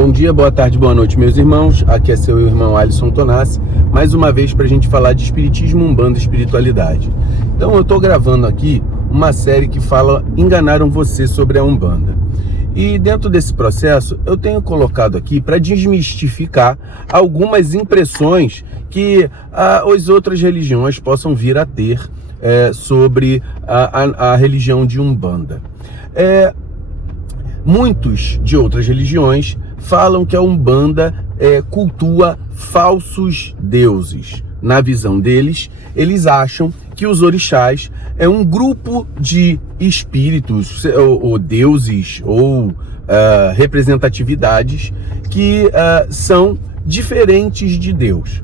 Bom dia, boa tarde, boa noite, meus irmãos. Aqui é seu irmão Alisson Tonassi, mais uma vez para a gente falar de espiritismo, umbanda e espiritualidade. Então eu estou gravando aqui uma série que fala Enganaram Você sobre a Umbanda. E dentro desse processo eu tenho colocado aqui para desmistificar algumas impressões que as outras religiões possam vir a ter sobre a religião de Umbanda. Muitos de outras religiões falam que a Umbanda cultua falsos deuses. Na visão deles, eles acham que os orixás é um grupo de espíritos, ou deuses, ou representatividades que são diferentes de Deus.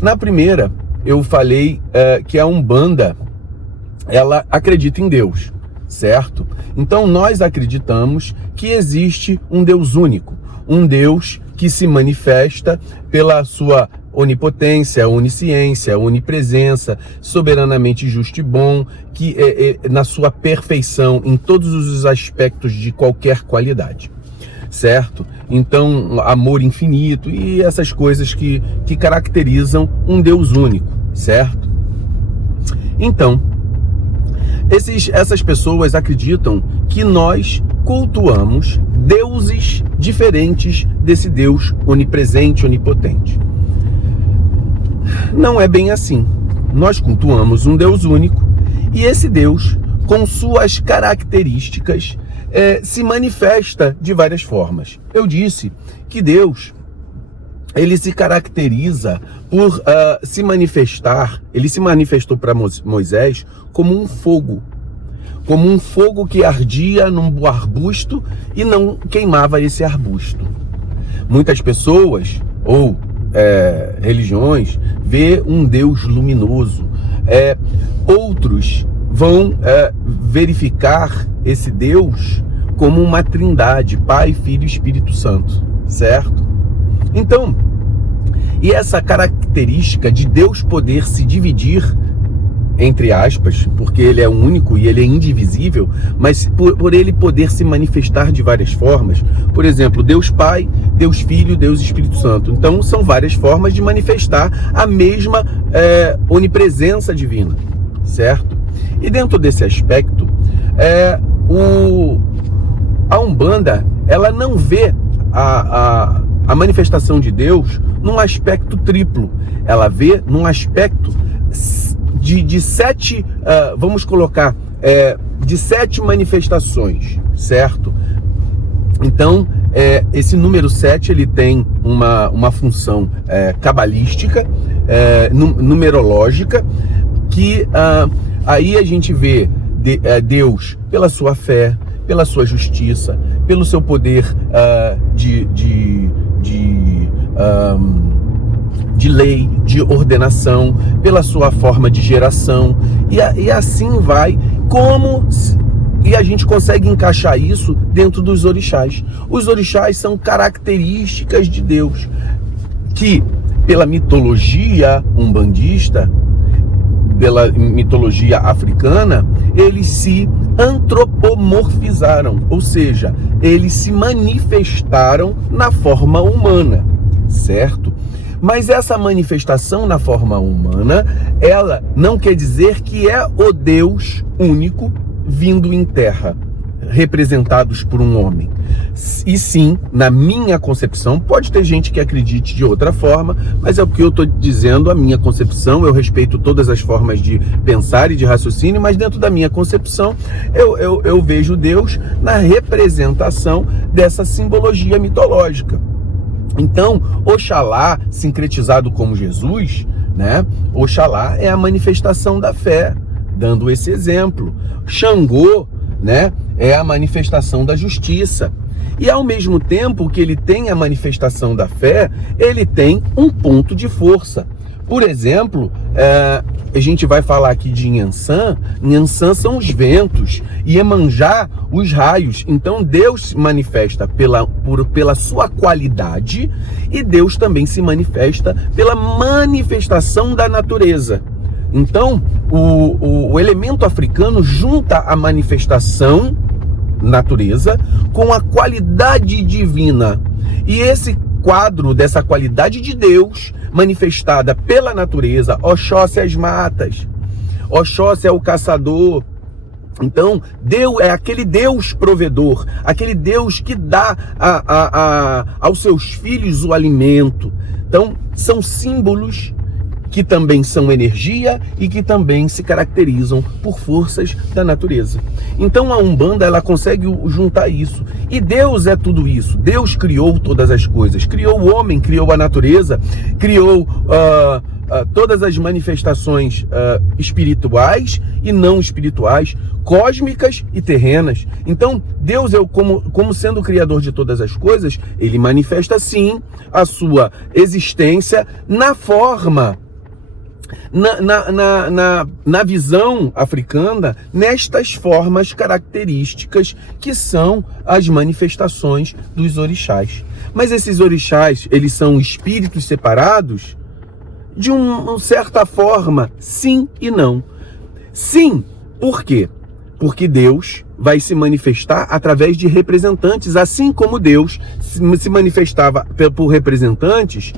Na primeira, eu falei que a Umbanda, ela acredita em Deus, certo? Então nós acreditamos que existe um Deus único, um Deus que se manifesta pela sua onipotência, onisciência, onipresença, soberanamente justo e bom, que na sua perfeição em todos os aspectos de qualquer qualidade, certo? Então, amor infinito e essas coisas que caracterizam um Deus único, certo? Então, essas pessoas acreditam que nós cultuamos deuses diferentes desse Deus onipresente, onipotente. Não é bem assim. Nós cultuamos um Deus único e esse Deus, com suas características, se manifesta de várias formas. Eu disse que Deus, ele se caracteriza por se manifestar, ele se manifestou para Moisés como um fogo que ardia num arbusto e não queimava esse arbusto. Muitas pessoas, ou religiões, vê um Deus luminoso. Outros vão verificar esse Deus como uma trindade, Pai, Filho e Espírito Santo, certo? Então, e essa característica de Deus poder se dividir, entre aspas, porque ele é único e ele é indivisível, mas por ele poder se manifestar de várias formas, por exemplo, Deus Pai, Deus Filho, Deus Espírito Santo. Então são várias formas de manifestar a mesma onipresença divina, certo? E dentro desse aspecto, a Umbanda, ela não vê a manifestação de Deus num aspecto triplo, ela vê num aspecto de sete, vamos colocar, de 7 manifestações, certo? Então, esse número 7, ele tem uma função cabalística, numerológica, que aí a gente vê Deus pela sua fé, pela sua justiça, pelo seu poder de lei, de ordenação, pela sua forma de geração, e assim vai, e a gente consegue encaixar isso dentro dos orixás. Os orixás são características de Deus, que pela mitologia umbandista, pela mitologia africana, eles se antropomorfizaram, ou seja, eles se manifestaram na forma humana, certo? Mas essa manifestação na forma humana, ela não quer dizer que é o Deus único vindo em terra, representados por um homem. E sim, na minha concepção, pode ter gente que acredite de outra forma, mas é o que eu estou dizendo, a minha concepção. Eu respeito todas as formas de pensar e de raciocínio, mas dentro da minha concepção, eu vejo Deus na representação dessa simbologia mitológica. Então, Oxalá, sincretizado como Jesus, né? Oxalá é a manifestação da fé, dando esse exemplo. Xangô, né? É a manifestação da justiça. E ao mesmo tempo que ele tem a manifestação da fé, ele tem um ponto de força. Por exemplo, a gente vai falar aqui de Nhançã. Nhançã são os ventos, e Iemanjá, os raios. Então Deus se manifesta pela sua qualidade, e Deus também se manifesta pela manifestação da natureza. Então, o elemento africano junta a manifestação natureza com a qualidade divina. E esse quadro dessa qualidade de Deus manifestada pela natureza, Oxóssi as matas, Oxóssi é o caçador. Então, Deus é aquele Deus provedor, aquele Deus que dá aos seus filhos o alimento. Então, são símbolos que também são energia e que também se caracterizam por forças da natureza. Então a Umbanda, ela consegue juntar isso. E Deus é tudo isso. Deus criou todas as coisas. Criou o homem, criou a natureza, criou todas as manifestações espirituais e não espirituais, cósmicas e terrenas. Então Deus, como sendo o criador de todas as coisas, ele manifesta sim a sua existência na forma, na visão africana, nestas formas características que são as manifestações dos orixás. Mas esses orixás, eles são espíritos separados? De uma certa forma, sim e não. Sim, por quê? Porque Deus vai se manifestar através de representantes, assim como Deus se manifestava por representantes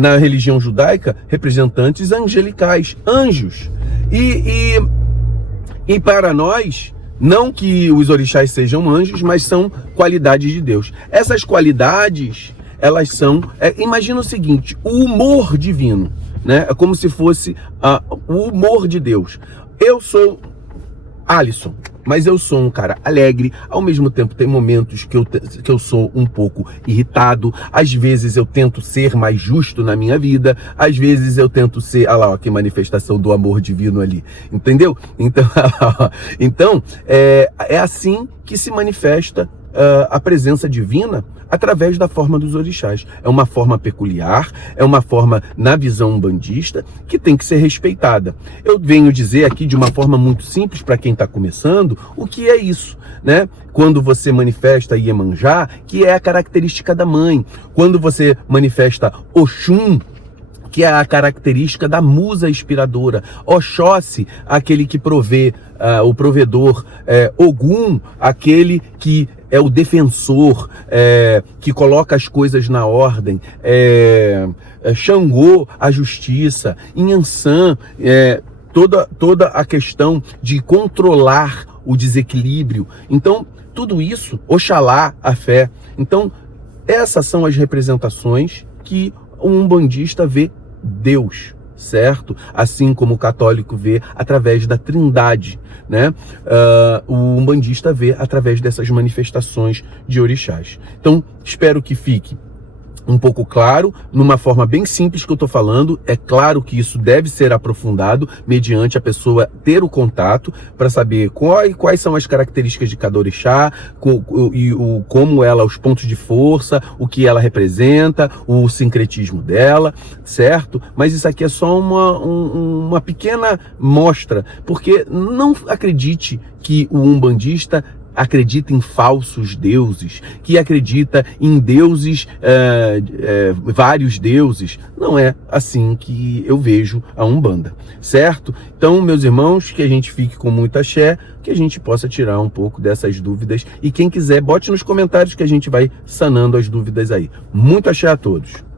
na religião judaica, representantes angelicais, anjos. E para nós, não que os orixás sejam anjos, mas são qualidades de Deus. Essas qualidades, elas são, imagina o seguinte, o humor divino, né? É como se fosse o humor de Deus. Eu sou Alisson, mas eu sou um cara alegre, ao mesmo tempo tem momentos que eu sou um pouco irritado, às vezes eu tento ser mais justo na minha vida, às vezes eu tento ser, olha lá, ó, que manifestação do amor divino ali, entendeu? Então, é assim que se manifesta a presença divina através da forma dos orixás. É uma forma peculiar, é uma forma na visão umbandista que tem que ser respeitada. Eu venho dizer aqui de uma forma muito simples para quem está começando o que é isso, né? Quando você manifesta Iemanjá, que é a característica da mãe. Quando você manifesta Oxum, que é a característica da musa inspiradora. Oxóssi, aquele que provê, o provedor. Ogum, aquele que é o defensor, que coloca as coisas na ordem. Xangô, a justiça. Inhansã, toda a questão de controlar o desequilíbrio. Então, tudo isso, Oxalá, a fé. Então, essas são as representações que o umbandista vê Deus, certo? Assim como o católico vê através da Trindade, né? O umbandista vê através dessas manifestações de orixás. Então, espero que fique um pouco claro, numa forma bem simples que eu estou falando. É claro que isso deve ser aprofundado mediante a pessoa ter o contato para saber quais são as características de cada orixá, como ela, os pontos de força, o que ela representa, o sincretismo dela, certo? Mas isso aqui é só uma pequena mostra, porque não acredite que o umbandista acredita em falsos deuses, que acredita em deuses, vários deuses. Não é assim que eu vejo a Umbanda, certo? Então, meus irmãos, que a gente fique com muita axé, que a gente possa tirar um pouco dessas dúvidas. E quem quiser, bote nos comentários que a gente vai sanando as dúvidas aí. Muito axé a todos!